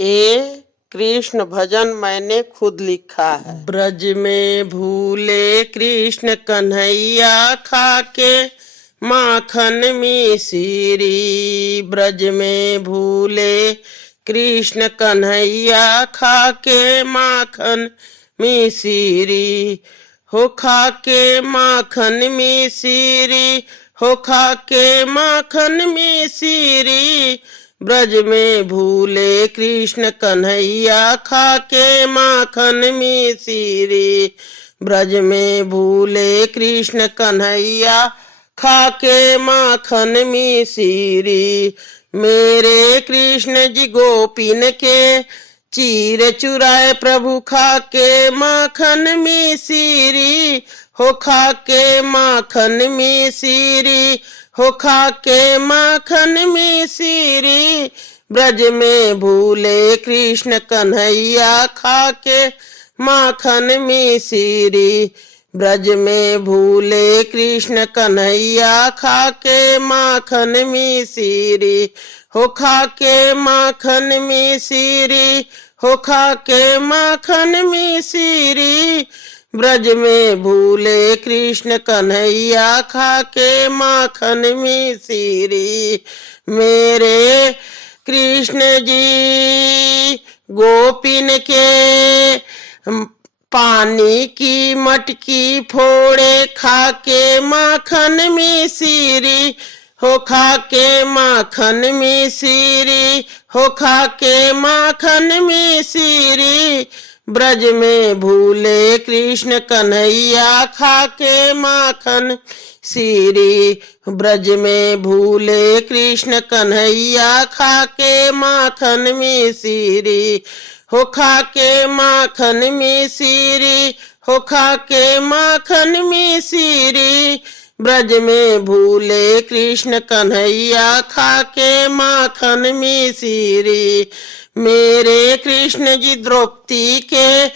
ये कृष्ण भजन मैंने खुद लिखा है। ब्रज में भूले कृष्ण कन्हैया खाके माखन मिश्री। ब्रज में भूले कृष्ण कन्हैया खाके माखन मिश्री। हो खाके माखन मिश्री, हो खाके माखन मिश्री। ब्रज में भूले कृष्ण कन्हैया खाके माखन मिश्री। ब्रज में भूले कृष्ण कन्हैया खाके माखन मिश्री। मेरे कृष्ण जी गोपीन के चीर चुराए प्रभु खाके माखन मिश्री। हो खाके माखन मिश्री, हो खाके माखन मिश्री। ब्रज में भूले कृष्ण कन्हैया खाके माखन मिश्री। ब्रज में भूले कृष्ण कन्हैया खाके माखन मिश्री। हो खाके माखन मिश्री, हो खाके माखन मिश्री। ब्रज में भूले कृष्ण कन्हैया खाके माखन मिश्री। मेरे कृष्ण जी गोपीन के पानी की मटकी फोड़े खाके माखन मिश्री। हो खाके माखन मिश्री, हो खाके माखन मिश्री। ब्रज में भूले कृष्ण कन्हैया खाके माखन मिश्री। ब्रज में भूले कृष्ण कन्हैया खाके माखन मिश्री। हो खाके माखन मिश्री, हो खाके माखन मिश्री। ब्रज में भूले कृष्ण कन्हैया खाके माखन मिश्री। मेरे कृष्ण जी द्रौपदी के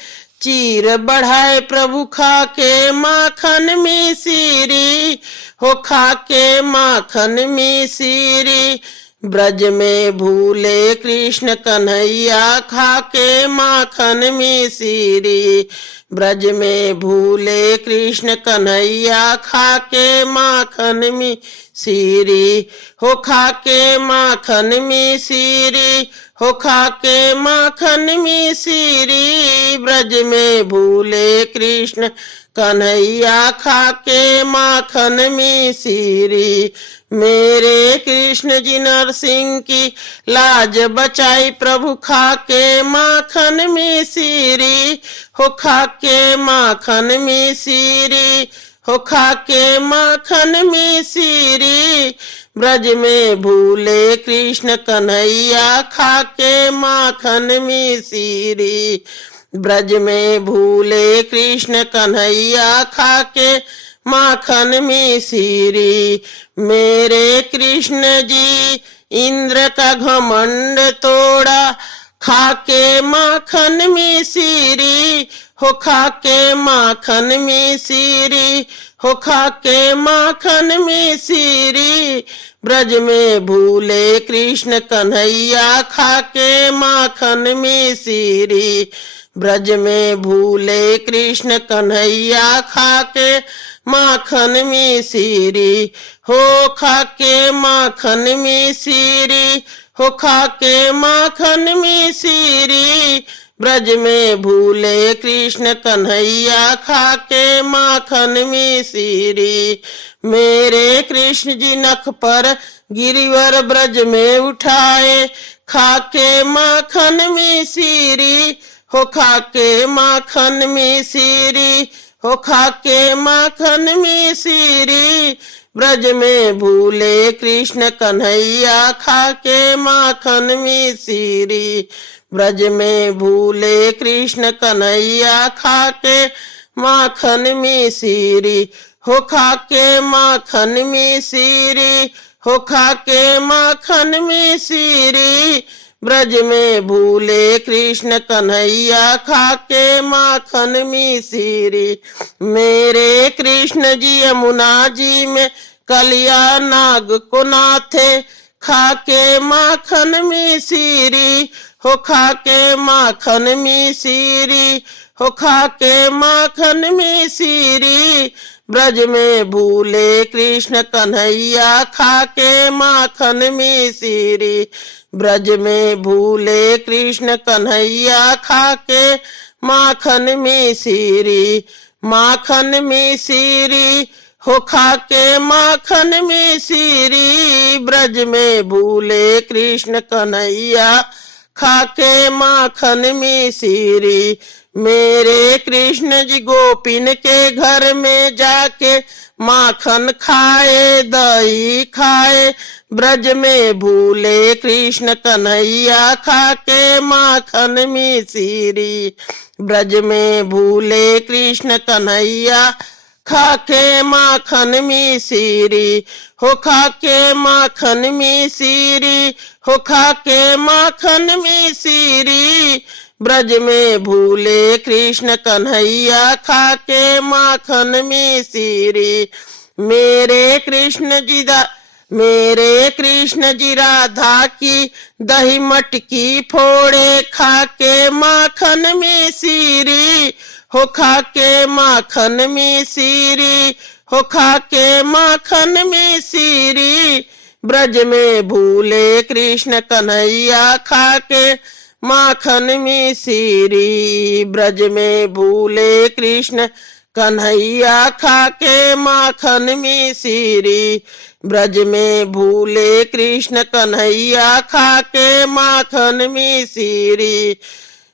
चीर बढ़ाए प्रभु खाके माखन मिश्री। हो खाके माखन मिश्री। ब्रज में भूले कृष्ण कन्हैया खाके माखन मिश्री। ब्रज में भूले कृष्ण कन्हैया खाके माखन मिश्री। हो खाके माखन मिश्री, हो खाके माखन मिश्री। ब्रज में भूले कृष्ण कन्हैया खाके माखन मिश्री। मेरे कृष्ण जी नरसिंह की लाज बचाई प्रभु खाके माखन मिश्री। हो खाके माखन मिश्री, हो खाके माखन मिश्री। ब्रज में भूले कृष्ण कन्हैया खाके माखन मिश्री। ब्रज में भूले कृष्ण कन्हैया खाके माखन मिश्री। मेरे कृष्ण जी इंद्र का घमंड तोड़ा खाके माखन मिश्री। हो खाके माखन मिश्री, हो खाके माखन मिश्री। ब्रज में भूले कृष्ण कन्हैया खाके माखन मिश्री। ब्रज में भूले कृष्ण कन्हैया खाके माखन मिश्री। हो खाके माखन मिश्री, हो खाके माखन मिश्री। ब्रज में भूले कृष्ण कन्हैया खाके माखन मिश्री। मेरे कृष्ण जी नख पर गिरिवर ब्रज में उठाए खाके माखन मिश्री। हो खाके माखन मिश्री, हो खाके माखन मिश्री। ब्रज में भूले कृष्ण कन्हैया खाके माखन मिश्री। ब्रज में भूले कृष्ण कन्हैया खाके माखन मिश्री। हो खाके माखन मिश्री, हो खाके माखन मिश्री। ब्रज में भूले कृष्ण कन्हैया खाके माखन मिश्री। मेरे कृष्ण जी यमुना जी में कलिया नाग को नाथे खाके माखन मिश्री। हो खा के माखन मिश्री, हो खा के माखन मिश्री। ब्रज में भूले कृष्ण कन्हैया खा के माखन मिश्री। ब्रज में भूले कृष्ण कन्हैया खा के माखन मिश्री। माखन मिश्री, हो खा के माखन मिश्री। ब्रज में भूले कृष्ण कन्हैया खा के माखन मिश्री। मेरे कृष्ण जी गोपिन के घर में जाके माखन खाए दही खाए। ब्रज में भूले कृष्ण कन्हैया खा के माखन मिश्री। ब्रज में भूले कृष्ण कन्हैया खा के माखन मिश्री। हो खा के माखन मिश्री, हो खा के माखन मिश्री। ब्रज में भूले कृष्ण कन्हैया खा के माखन मिश्री। मेरे कृष्ण जी राधा की दही मटकी फोड़े खा के माखन मिश्री। हो खा के माखन मिश्री, हो खा के माखन मिश्री। ब्रज में भूले कृष्ण कन्हैया खा के माखन मिश्री। ब्रज में भूले कृष्ण कन्हैया खा के माखन मिश्री। ब्रज में भूले कृष्ण कन्हैया खा के माखन मिश्री।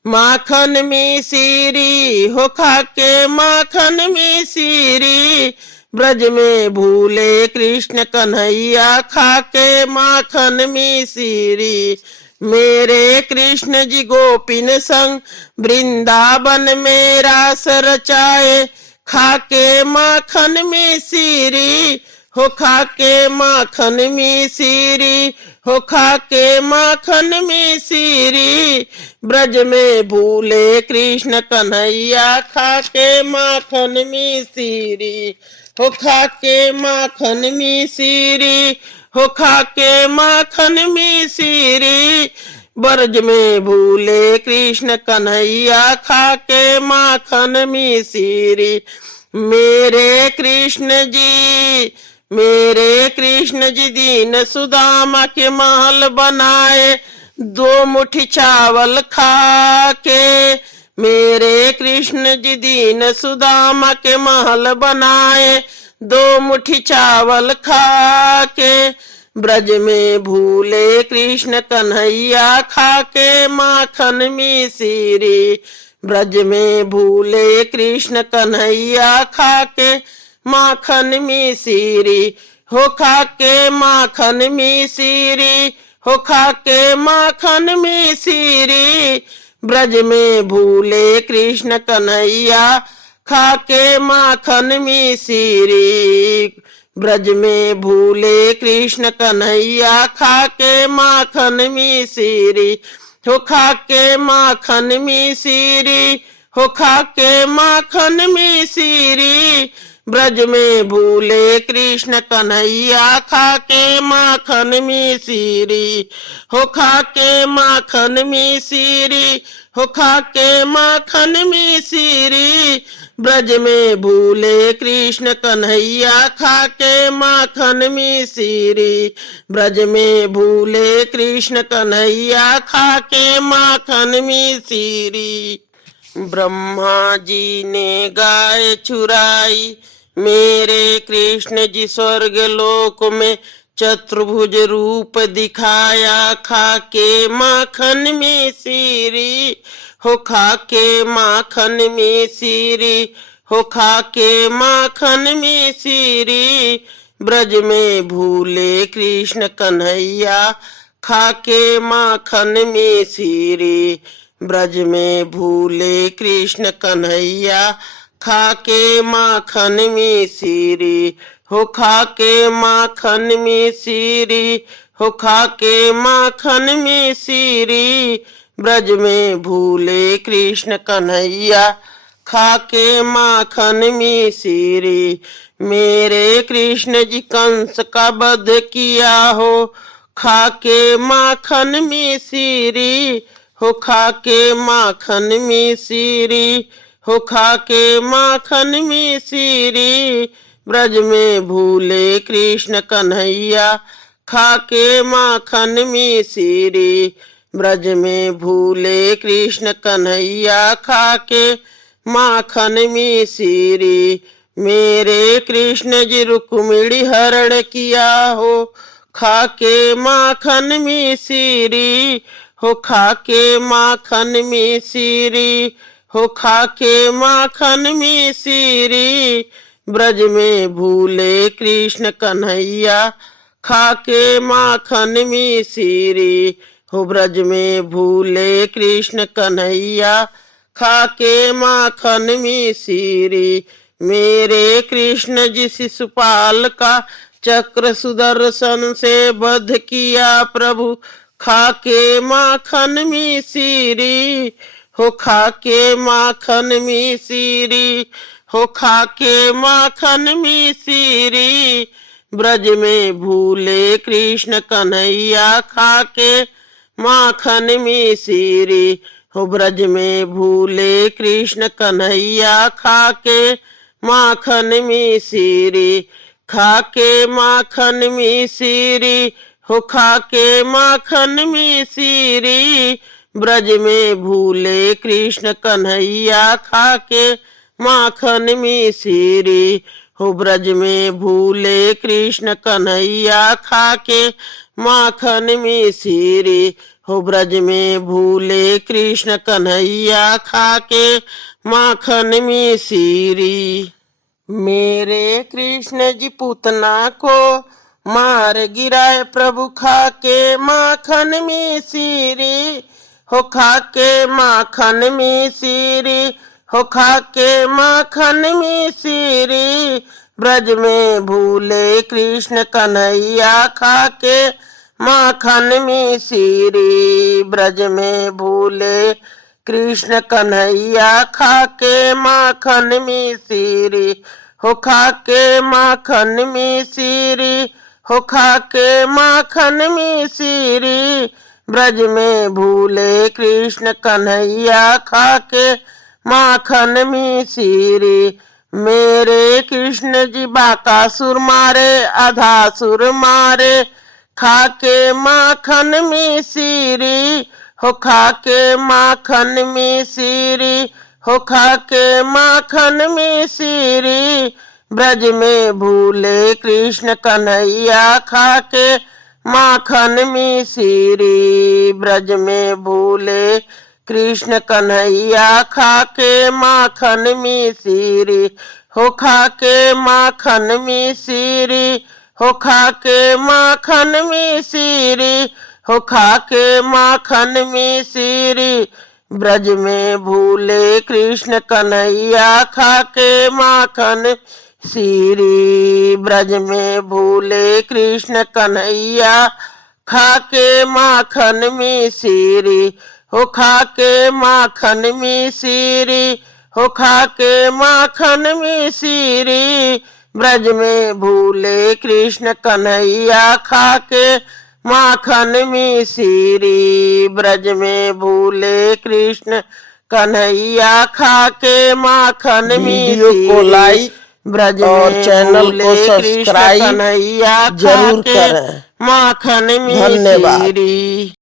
माखन मिश्री, हो खा के माखन मिश्री। ब्रज में भूले कृष्ण कन्हैया खा के माखन मिश्री। मेरे कृष्ण जी गोपिन संग वृंदावन में रास रचाए खा के माखन मिश्री। हो खा के माखन मिश्री, हो खा के माखन मिश्री। ब्रज में भूले कृष्ण कन्हैया खा के माखन मिश्री। हो खा के माखन मिश्री, हो खा के माखन मिश्री। ब्रज में भूले कृष्ण कन्हैया खा के माखन मिश्री। मेरे कृष्ण जी दीन सुदामा के महल बनाए 2 मुट्ठी चावल खा के। मेरे कृष्ण जी दीन सुदामा के महल बनाए 2 मुट्ठी चावल खा के। ब्रज में भूले कृष्ण कन्हैया खा के माखन मिश्री। ब्रज में भूले कृष्ण कन्हैया खा के माखन मिश्री। हो खा के माखन मिश्री, हो खा के माखन मिश्री। ब्रज में भूले कृष्ण कन्हैया खा के माखन मिश्री। ब्रज में भूले कृष्ण कन्हैया खा के माखन मिश्री। हो खा के माखन मिश्री, हो खा के माखन मिश्री। ब्रज में भूले कृष्ण कन्हैया खा के माखन मिश्री। हो खा के माखन मिश्री, हो खा के माखन मिश्री। ब्रज में भूले कृष्ण कन्हैया खा के माखन मिश्री। ब्रज में भूले कृष्ण कन्हैया खा के माखन मिश्री। ब्रह्मा जी ने गाय चुराई, मेरे कृष्ण जी स्वर्ग लोक में चतुर्भुज रूप दिखाया खा के माखन मिश्री। हो खा के माखन मिश्री, हो खा के माखन मिश्री। ब्रज में भूले कृष्ण कन्हैया खा के माखन मिश्री। ब्रज में भूले कृष्ण कन्हैया खा के माखन मिश्री। हो खा के माखन मिश्री, हो खा के माखन मिश्री। ब्रज में भूले कृष्ण कन्हैया खा के माखन मिश्री। मेरे कृष्ण जी कंस का वध किया हो खा के माखन मिश्री। हो खा के माखन मिश्री, हो खा के माखन मिश्री, ब्रज में भूले कृष्ण कन्हैया, खा के माखन मिश्री, ब्रज में भूले कृष्ण कन्हैया, खा के माखन मिश्री। मेरे कृष्ण जी रुक्मिणी हरण किया हो, खा के माखन मिश्री, हो खा के माखन मिश्री, हो खा के माखन मिश्री, ब्रज में भूले कृष्ण कन्हैया, खा के माखन मिश्री, हो ब्रज में भूले कृष्ण कन्हैया, खा के माखन मिश्री। मेरे कृष्ण जी शिशुपाल का चक्र सुदर्शन से वध किया प्रभु, खा के माखन मिश्री, हो खा के माखन मिश्री, हो खा के माखन मिश्री, ब्रज में भूले कृष्ण कन्हैया, खा के माखन मिश्री, हो ब्रज में भूले कृष्ण कन्हैया, खा के माखन मिश्री, खा के माखन मिश्री, हो खा के माखन मिश्री, ब्रज में भूले कृष्ण कन्हैया, खा के माखन मिश्री, हो ब्रज में भूले कृष्ण कन्हैया, खा के माखन मिश्री, हो ब्रज में भूले कृष्ण कन्हैया, खा के माखन मिश्री। मेरे कृष्ण जी पूतना को मार गिराए प्रभु, खा के माखन मिश्री, हो खा के माखन मिश्री, हो खा के माखन मिश्री, ब्रज में भूले कृष्ण कन्हैया, खा के माखन मिश्री, ब्रज में भूले कृष्ण कन्हैया, खा के माखन मिश्री, हो खा के माखन मिश्री, हो खा के माखन मिश्री, ब्रज में भूले कृष्ण कन्हैया, खा के माखन मिश्री। मेरे कृष्ण जी बाकासुर मारे, अधासुर मारे, खा के माखन मिश्री, हो खा के माखन मिश्री, हो खा के माखन मिश्री, ब्रज में भूले कृष्ण कन्हैया, खा के माखन मिश्री, ब्रज में भूले कृष्ण कन्हैया, खा के माखन मिश्री, हो खा के माखन मिश्री, हो खा के माखन मिश्री, हो खा के माखन मिश्री, ब्रज में भूले कृष्ण कन्हैया, खा के माखन मिश्री, ब्रज में भूले कृष्ण कन्हैया, खा के माखन मिश्री, हो खा के माखन मिश्री, हो खा के माखन मिश्री, ब्रज में भूले कृष्ण कन्हैया, खा के माखन मिश्री, ब्रज में भूले कृष्ण कन्हैया, खा के माखन मिश्री, ब्रज में चैनल को भूले कृष्ण सब्सक्राइब कन्हैया, खा जरूर के करें। माखन धन्यवाद। मिश्री।